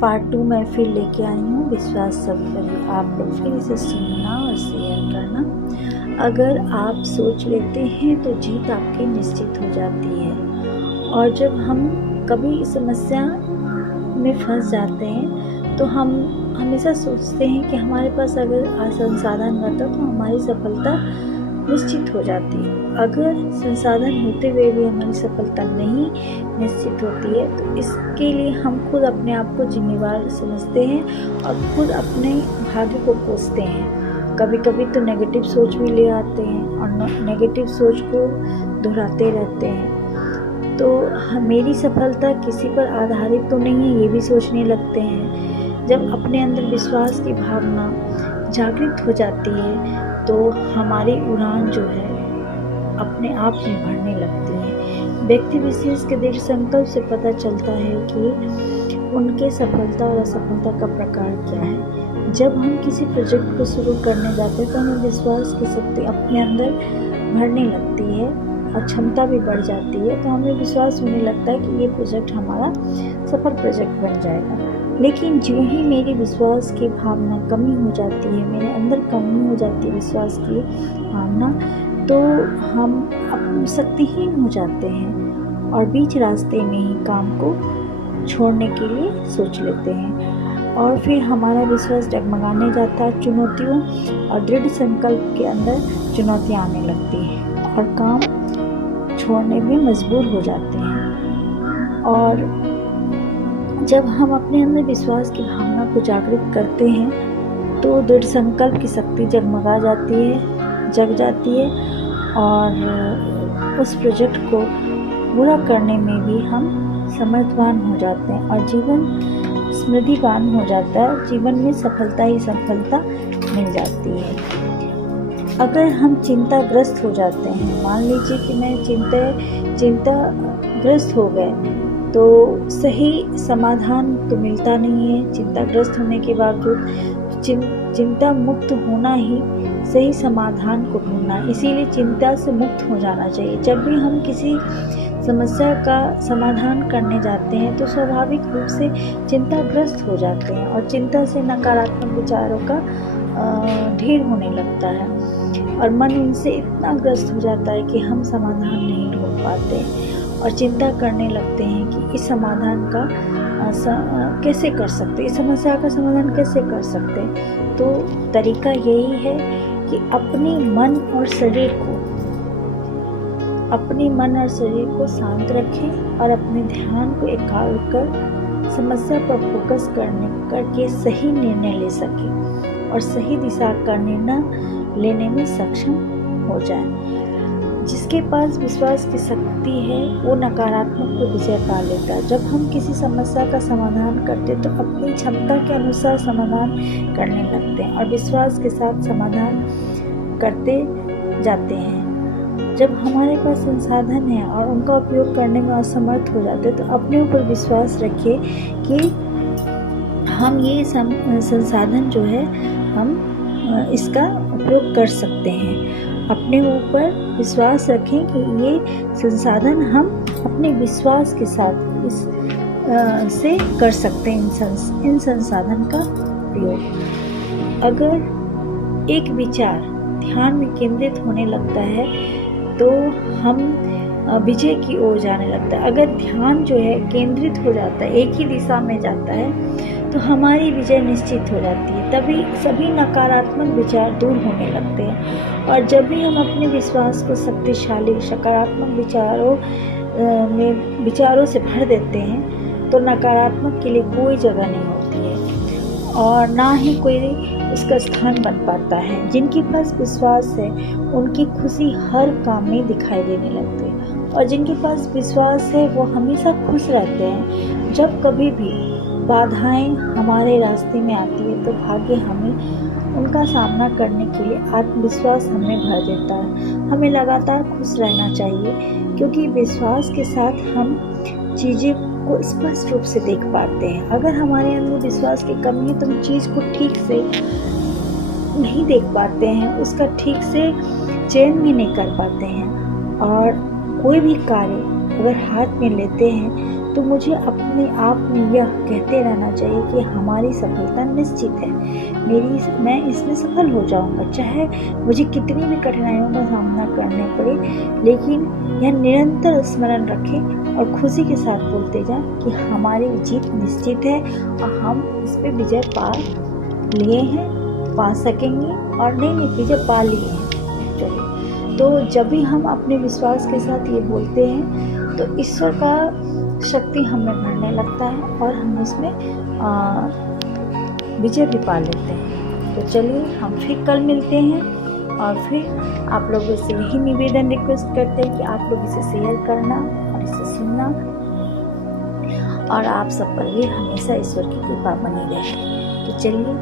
Part 2 मैं फिर लेके आई हूँ। विश्वास सब करिए। आप लोग फिर इसे सुनना और शेयर करना। अगर आप सोच लेते हैं तो जीत आपकी निश्चित हो जाती है। और जब हम कभी समस्या में फंस जाते हैं तो हम हमेशा सोचते हैं कि हमारे पास अगर संसाधन रहता तो हमारी सफलता निश्चित हो जाती है। अगर संसाधन होते हुए भी हमारी सफलता नहीं निश्चित होती है तो इसके लिए हम खुद अपने आप को जिम्मेवार समझते हैं और खुद अपने भाग्य को कोसते हैं। कभी कभी तो नेगेटिव सोच भी ले आते हैं और नेगेटिव सोच को दोहराते रहते हैं। तो मेरी सफलता किसी पर आधारित तो नहीं है, ये भी सोचने लगते हैं। जब अपने अंदर विश्वास की भावना जागृत हो जाती है तो हमारी उड़ान जो है अपने आप में बढ़ने लगती है। व्यक्ति विशेष के दृढ़ संकल्प से पता चलता है कि उनके सफलता और असफलता का प्रकार क्या है। जब हम किसी प्रोजेक्ट को शुरू करने जाते हैं तो हमें विश्वास की शक्ति अपने अंदर भरने लगती है और क्षमता भी बढ़ जाती है। तो हमें विश्वास होने लगता है कि ये प्रोजेक्ट हमारा सफल प्रोजेक्ट बन जाएगा। लेकिन जो ही मेरी विश्वास की भावना कमी हो जाती है, मेरे अंदर कमी हो जाती है विश्वास की भावना, तो हम शक्तिहीन हो जाते हैं और बीच रास्ते में ही काम को छोड़ने के लिए सोच लेते हैं और फिर हमारा विश्वास डगमगाने जाता है। चुनौतियों और दृढ़ संकल्प के अंदर चुनौतियाँ आने लगती हैं और काम छोड़ने में मजबूर हो जाते हैं। और जब हम अपने अंदर विश्वास की भावना को जागृत करते हैं तो दृढ़ संकल्प की शक्ति जगमगा जाती है, जग जाती है और उस प्रोजेक्ट को पूरा करने में भी हम समर्थवान हो जाते हैं और जीवन समृद्धिवान हो जाता है। जीवन में सफलता ही सफलता मिल जाती है। अगर हम चिंताग्रस्त हो जाते हैं, मान लीजिए कि मैं चिंताग्रस्त हो गए तो सही समाधान तो मिलता नहीं है। चिंताग्रस्त होने के बावजूद चिंता मुक्त होना ही सही समाधान को ढूंढना है। इसीलिए चिंता से मुक्त हो जाना चाहिए। जब भी हम किसी समस्या का समाधान करने जाते हैं तो स्वाभाविक रूप से चिंताग्रस्त हो जाते हैं और चिंता से नकारात्मक विचारों का ढेर होने लगता है और मन उनसे इतना ग्रस्त हो जाता है कि हम समाधान नहीं ढूंढ पाते और चिंता करने लगते हैं कि इस समाधान का कैसे कर सकते, इस समस्या का समाधान कैसे कर सकते। तो तरीका यही है कि अपने मन और शरीर को शांत रखें और अपने ध्यान को एकाग्र कर समस्या पर फोकस करके सही निर्णय ले सकें और सही दिशा का निर्णय लेने में सक्षम हो जाए। जिसके पास विश्वास की शक्ति है वो नकारात्मक को विजय पा लेता है। जब हम किसी समस्या का समाधान करते तो अपनी क्षमता के अनुसार समाधान करने लगते हैं और विश्वास के साथ समाधान करते जाते हैं। जब हमारे पास संसाधन है और उनका उपयोग करने में असमर्थ हो जाते तो अपने ऊपर विश्वास रखिए कि हम ये संसाधन जो है हम इसका उपयोग कर सकते हैं। अपने ऊपर विश्वास रखें कि ये संसाधन हम अपने विश्वास के साथ इस से कर सकते हैं इन संसाधन का प्रयोग। अगर एक विचार ध्यान में केंद्रित होने लगता है तो हम विजय की ओर जाने लगता है। अगर ध्यान जो है केंद्रित हो जाता है, एक ही दिशा में जाता है तो हमारी विजय निश्चित हो जाती है। तभी सभी नकारात्मक विचार दूर होने लगते हैं और जब भी हम अपने विश्वास को शक्तिशाली सकारात्मक विचारों से भर देते हैं तो नकारात्मक के लिए कोई जगह नहीं होती है और ना ही कोई उसका स्थान बन पाता है। जिनके पास विश्वास है उनकी खुशी हर काम में दिखाई देने लगती है और जिनके पास विश्वास है वो हमेशा खुश रहते हैं। जब कभी भी बाधाएं हमारे रास्ते में आती है तो भाग्य हमें उनका सामना करने के लिए आत्मविश्वास हमें भर देता है। हमें लगातार खुश रहना चाहिए क्योंकि विश्वास के साथ हम चीज़ें को स्पष्ट रूप से देख पाते हैं। अगर हमारे अंदर विश्वास की कमी है तो हम चीज़ को ठीक से नहीं देख पाते हैं, उसका ठीक से चयन भी नहीं कर पाते हैं और कोई भी कार्य अगर हाथ में लेते हैं तो मुझे अपने आप में यह कहते रहना चाहिए कि हमारी सफलता निश्चित है, मैं इसमें सफल हो जाऊंगा, चाहे मुझे कितनी भी कठिनाइयों का सामना करने पड़े। लेकिन यह निरंतर स्मरण रखें और खुशी के साथ बोलते जाएं कि हमारी जीत निश्चित है और हम इस पे विजय पा लिए हैं, पा सकेंगे और नई नतीजे पा लिए हैं। चलिए, तो जब भी हम अपने विश्वास के साथ ये बोलते हैं तो ईश्वर का शक्ति हमें भरने लगता है और हम उसमें विजय भी पा लेते हैं। तो चलिए, हम फिर कल मिलते हैं और फिर आप लोगों से यही निवेदन रिक्वेस्ट करते हैं कि आप लोग इसे शेयर करना और इसे सुनना, और आप सब पर भी हमेशा ईश्वर की कृपा बनी रहे। तो चलिए।